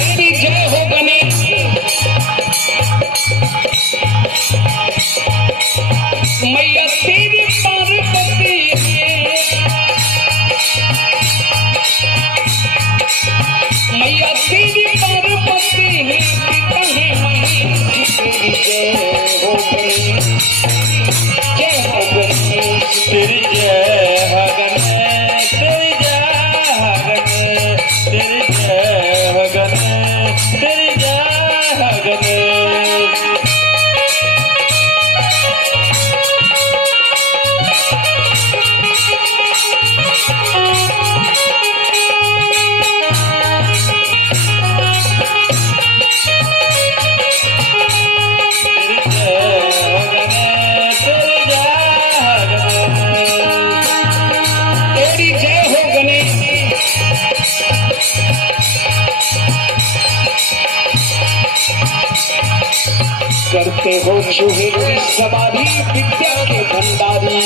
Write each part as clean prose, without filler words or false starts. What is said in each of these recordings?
तेरी जय हो गणेश। मैया तेरी पार्वती मैया तेरी पार्वती है, पिता है महेश। तेरी जय हो गणेश, जय हो गणेश। तेरी जय हो गणेश, तेरी जय हो गणेश, तेरी जय हो गणेश, तेरी जय हो गणेश। तेरी जय हो गणेश। करते हो चूहे की सवारी विद्या के भंडारी,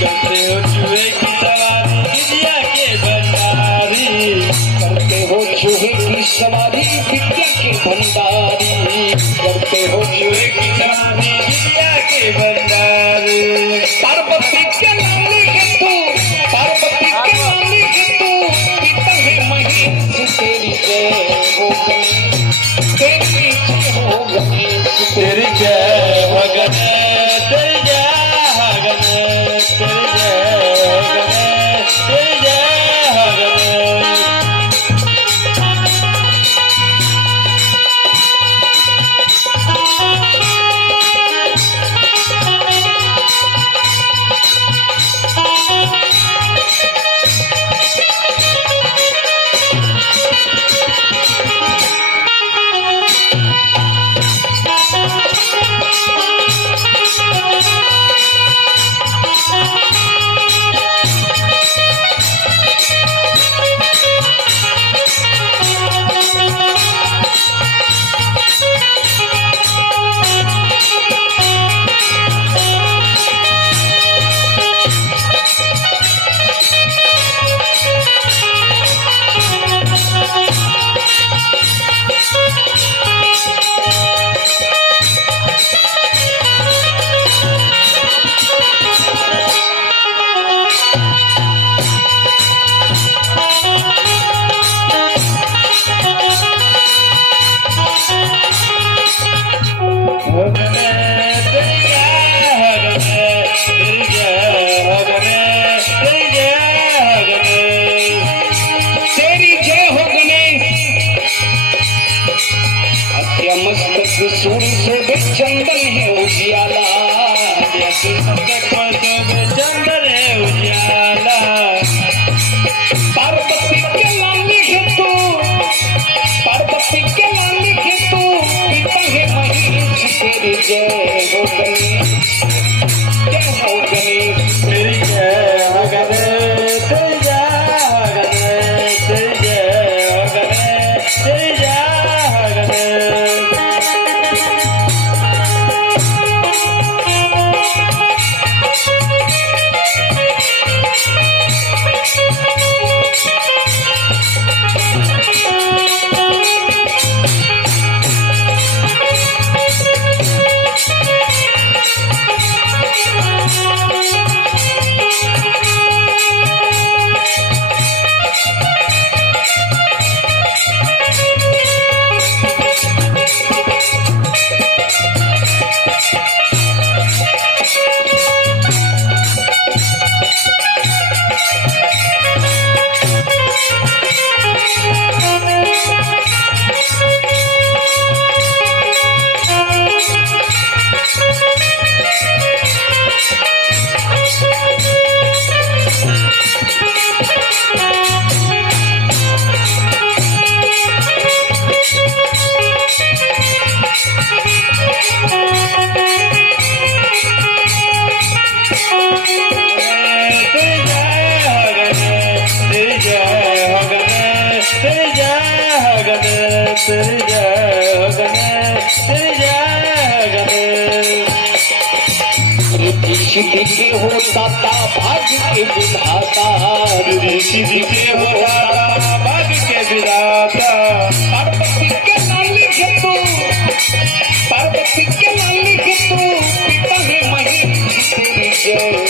करते हो चूहे की सवारी विद्या के भंडारी, करते हो चूहे की सवारी विद्या के भंडारी, करते हो चूहे की सवारी विद्या के भंडारी। पार्वती के लाली है तू, पार्वती के लाली है तू, पिता है महेश। तेरी जय हो गणेश, तेरी जय हो गणेश। तेरी जय हो गणेश, तेरी जय हो गणेश, तेरी जय हो गणेश, तेरी जय हो गणेश। सूर्य से चंदन है उजियाला, चंदन है उजियाला। पार्वती के लाली है तू, पार्वती के लाली है तू, पिता है महेश। तेरी जय हो गणेश, जय हो गणेश। तेरी जय हो गणेश, तेरी जय हो गणेश, तेरी जय हो गणेश, तेरी जय हो गणेश। तेरी जय हो गणेश, तेरी जय हो गणेश। रिद्धि सिद्धि के हो दाता भाग्य के विधाता, रिद्धि सिद्धि के हो दाता भाग्य के विधाता। पार्वती के लाली है तू पिता है महेश तेरी जय हो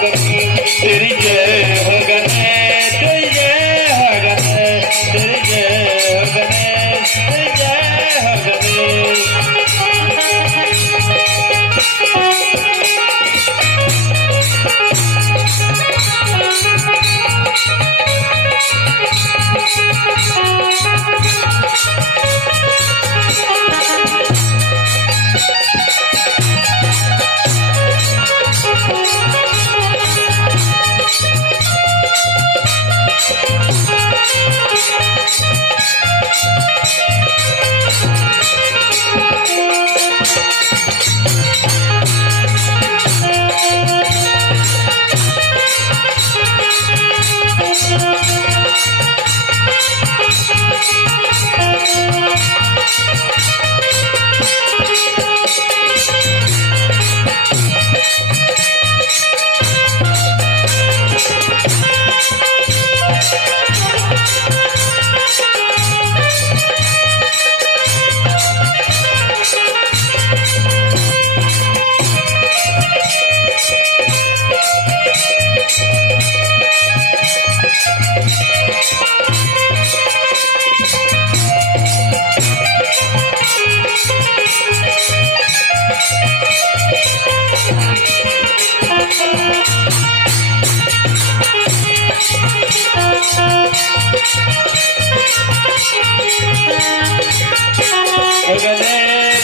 गणेश तेरी जय हो गणेश तेरी जय हो गणेश तेरी जय हो गणेश तेरी जय हो गणेश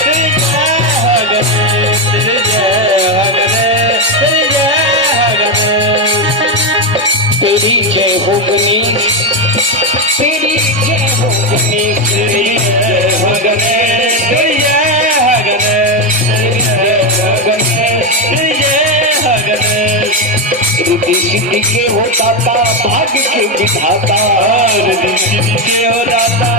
तेरी जय हो गणेश तेरी जय हो गणेश तेरी जय हो गणेश तेरी जय हो गणेश तेरी जय हो गणेश तेरी जय हो गणेश रिद्धि सिद्धि के हो दाता भाग्य के विधाता रिद्धि सिद्धि के हो दाता